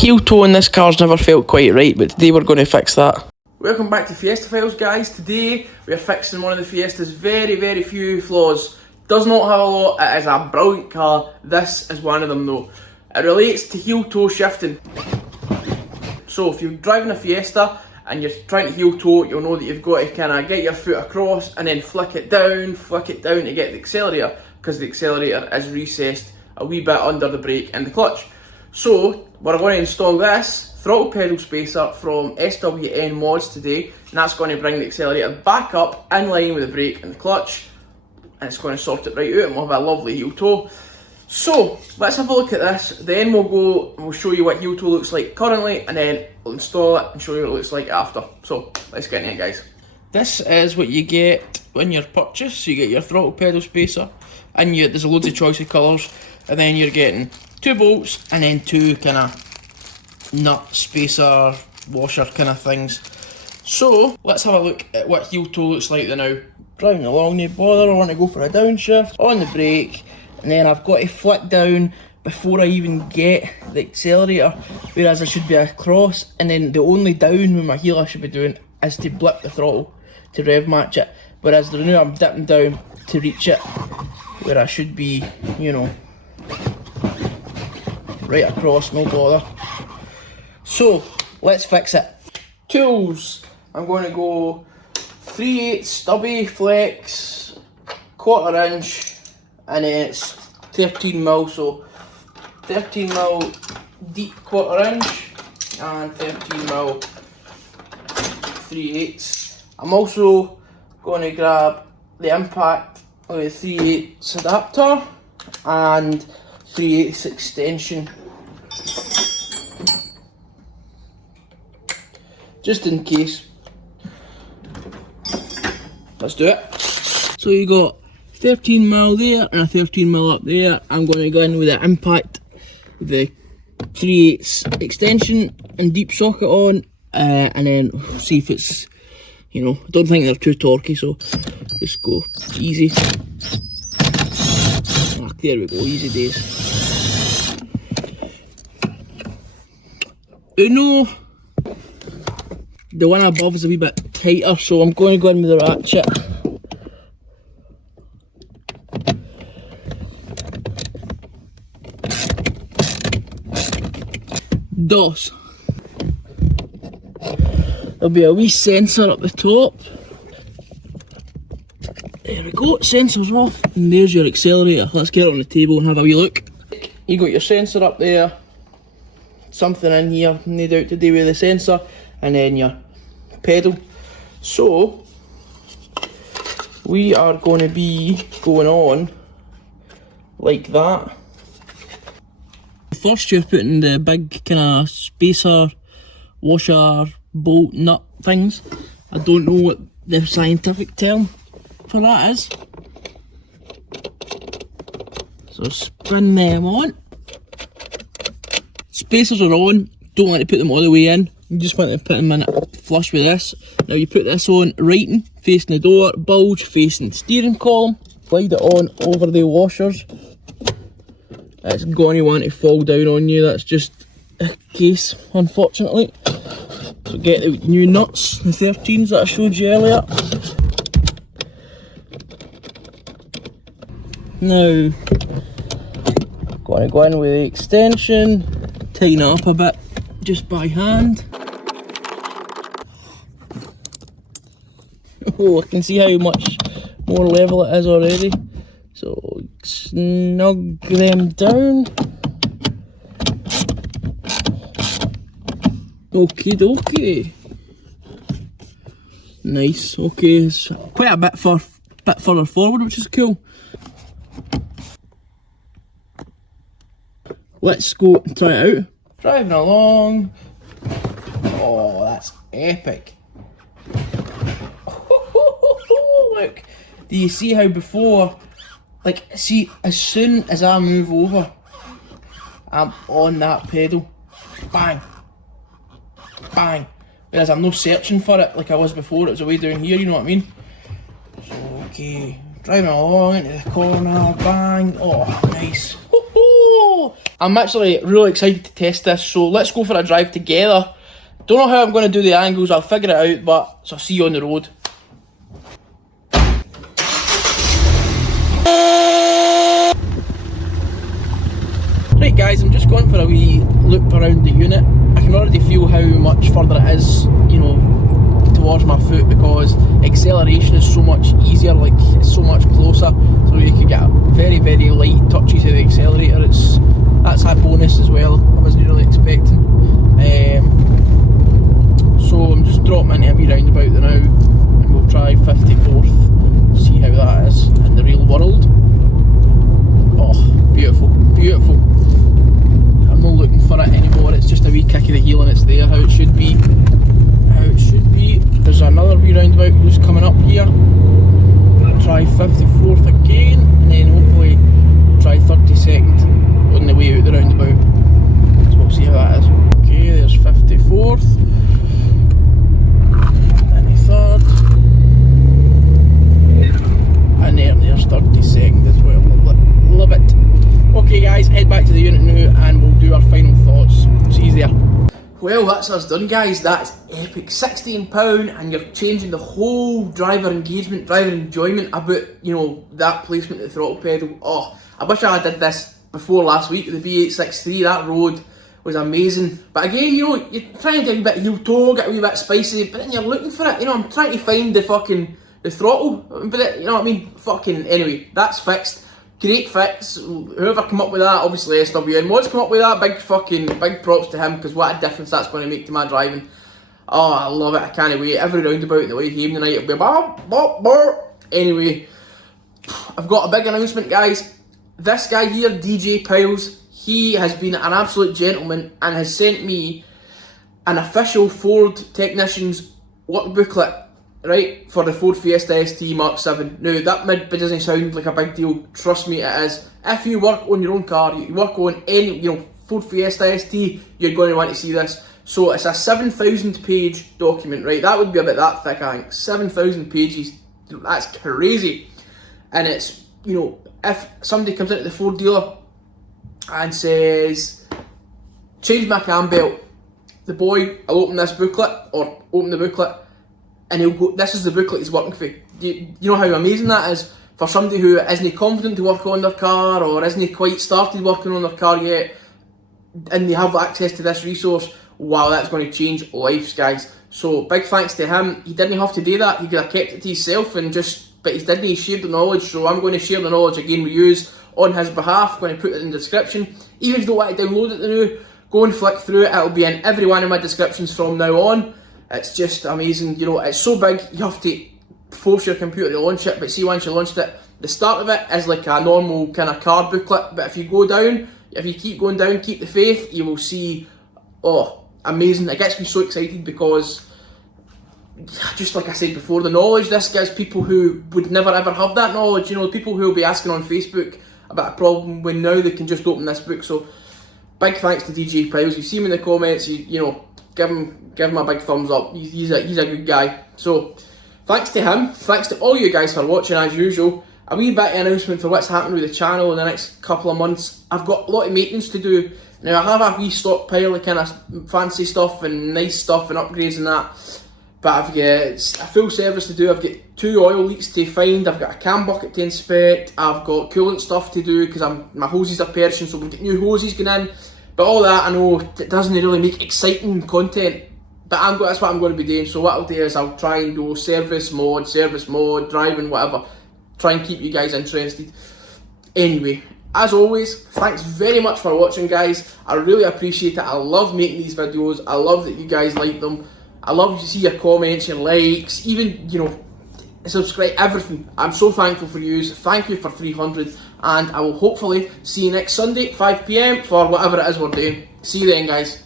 heel toe in this car's never felt quite right, but today we're going to fix that. Welcome back to Fiesta Files, guys. Today we are fixing one of the Fiesta's very few flaws. Does not have a lot, it is a brilliant car. This is one of them though. It relates to heel toe shifting. So if you're driving a Fiesta and you're trying to heel toe, you'll know that you've got to kind of get your foot across and then flick it down to get the accelerator, because the accelerator is recessed a wee bit under the brake and the clutch. So we're going to install this throttle pedal spacer from SWN Mods today, and that's going to bring the accelerator back up in line with the brake and the clutch, and it's going to sort it right out and we'll have a lovely heel toe. So let's have a look at this, then we'll go and we'll show you what heel toe looks like currently, and then we'll install it and show you what it looks like after. So let's get in it, guys. This is what you get when you purchase. You get your throttle pedal spacer, and there's loads of choice of colours, and then you're getting 2 bolts and then 2 kind of nut spacer washer kind of things. So let's have a look at what heel toe looks like now. Driving along, no bother, I want to go for a downshift on the brake, and then I've got to flick down before I even get the accelerator, whereas I should be across, and then the only down with my heel I should be doing is to blip the throttle to rev match it, whereas now I'm dipping down to reach it, where I should be, you know, right across, no bother. So let's fix it. Tools, I'm going to go 3/8 stubby flex, 1/4 inch, and then it's 13mm, so 13mm deep 1/4 inch and 13mm 3/8. I'm also going to grab the impact of the 3/8 adapter and 3/8 extension, just in case. Let's do it. So you got 13mm there and a 13mm up there. I'm going to go in with the impact, the 3/8 extension and deep socket on, and then see if it's, you know, I don't think they're too torquey, so just go easy. Ah, there we go, easy days. Uno, the one above is a wee bit tighter, so I'm going to go in with the ratchet. Dos. There'll be a wee sensor up the top. There we go, sensor's off, and there's your accelerator. Let's get it on the table and have a wee look. You got your sensor up there, something in here, no doubt to do with the sensor, and then your pedal. So we are going to be going on like that. First you're putting the big kind of spacer, washer, bolt, nut things. I don't know what the scientific term for that is. So spin them on. Spacers are on, don't want to put them all the way in. You just want to put them in flush with this. Now you put this on righting, facing the door, bulge facing steering column, slide it on over the washers. It's going to want to fall down on you, that's just a case, unfortunately. So get the new nuts, the 13s that I showed you earlier. Now, going to go in with the extension, tighten it up a bit just by hand. Oh, I can see how much more level it is already. So snug them down. Okie dokie. Nice. Okay, it's quite a bit further forward, which is cool. Let's go and try it out. Driving along. Oh, that's epic. Look, do you see how before, like, see, as soon as I move over, I'm on that pedal. Bang. Bang. Whereas I'm not searching for it like I was before, it was away down here, you know what I mean? So, okay, driving along into the corner, bang, oh, nice. I'm actually really excited to test this, so let's go for a drive together. Don't know how I'm going to do the angles, I'll figure it out, but so I'll see you on the road. Right guys, I'm just going for a wee loop around the unit. I can already feel how much further it is, you know, towards my foot, because acceleration is so much easier, like it's so much closer, so you can get very, very light touches of the accelerator. That's a bonus as well, I wasn't really expecting. So I'm just dropping into a wee roundabout now, and we'll try 54th, see how that is in the real world. Oh, beautiful, beautiful. I'm not looking for it anymore, it's just a wee kick of the heel and it's there, how it should be. How it should be. There's another wee roundabout who's coming up here. Try 54th again, and then hopefully try 32nd on the way out the roundabout. So we'll see how that is. Okay, there's 54th. 23rd. And there's 32nd as well. Love it. Okay guys, head back to the unit now and we'll do our final thoughts. See you there. Well, that's us done guys, that's epic. £16 and you're changing the whole driver engagement, driver enjoyment about, you know, that placement of the throttle pedal. Oh, I wish I did this before last week with the V863, that road was amazing. But again, you know, you're trying to get a bit heel toe, get a wee bit spicy, but then you're looking for it, you know, I'm trying to find the throttle, but you know what I mean, anyway, that's fixed. Great fix, whoever come up with that, obviously SWN Mods come up with that, big props to him, because what a difference that's going to make to my driving. Oh, I love it, I can't wait. Every roundabout the way home tonight, it'll be bop, bop, bop. Anyway, I've got a big announcement guys. This guy here, DJ Piles, he has been an absolute gentleman and has sent me an official Ford technician's work booklet, right, for the Ford Fiesta ST MK7. Now, that doesn't sound like a big deal, trust me it is. If you work on your own car, you work on any, you know, Ford Fiesta ST, you're going to want to see this. So it's a 7,000 page document, right, that would be about that thick I think, 7,000 pages, that's crazy. And it's, you know, if somebody comes into the Ford dealer and says, change my cam belt, the boy will open this booklet, or open the booklet, and he'll go, this is the booklet he's working for. You know how amazing that is for somebody who isn't confident to work on their car, or isn't quite started working on their car yet, and they have access to this resource. Wow, that's going to change lives guys. So big thanks to him. He didn't have to do that, he could have kept it to himself and just, but he didn't, he shared the knowledge, so I'm going to share the knowledge again with you on his behalf. I'm going to put it in the description. Even if you don't want to download it now, go and flick through it, it'll be in every one of my descriptions from now on. It's just amazing, you know, it's so big you have to force your computer to launch it, but see, once you launched it, the start of it is like a normal kind of car booklet, but if you go down, if you keep going down, keep the faith, you will see, oh, amazing. It gets me so excited because, just like I said before, the knowledge this gives people who would never ever have that knowledge, you know, people who will be asking on Facebook about a problem when now they can just open this book. So big thanks to DJ Piles. You see him in the comments, you know, give him a big thumbs up. He's a good guy. So thanks to him, thanks to all you guys for watching as usual. A wee bit of announcement for what's happening with the channel in the next couple of months. I've got a lot of maintenance to do. Now I have a wee stockpile of kind of fancy stuff and nice stuff and upgrades and that, but I've got a full service to do. I've got 2 oil leaks to find, I've got a cam bucket to inspect, I've got coolant stuff to do because my hoses are perishing, so we've got new hoses going in. But all that, I know it doesn't really make exciting content, but that's what I'm going to be doing. So what I'll do is I'll try and go service mode, driving, whatever. Try and keep you guys interested. Anyway, as always, thanks very much for watching guys. I really appreciate it. I love making these videos. I love that you guys like them. I love to see your comments, your likes, even, you know, subscribe, everything. I'm so thankful for you. Thank you for 300, and I will hopefully see you next Sunday at 5 PM for whatever it is we're doing. See you then guys.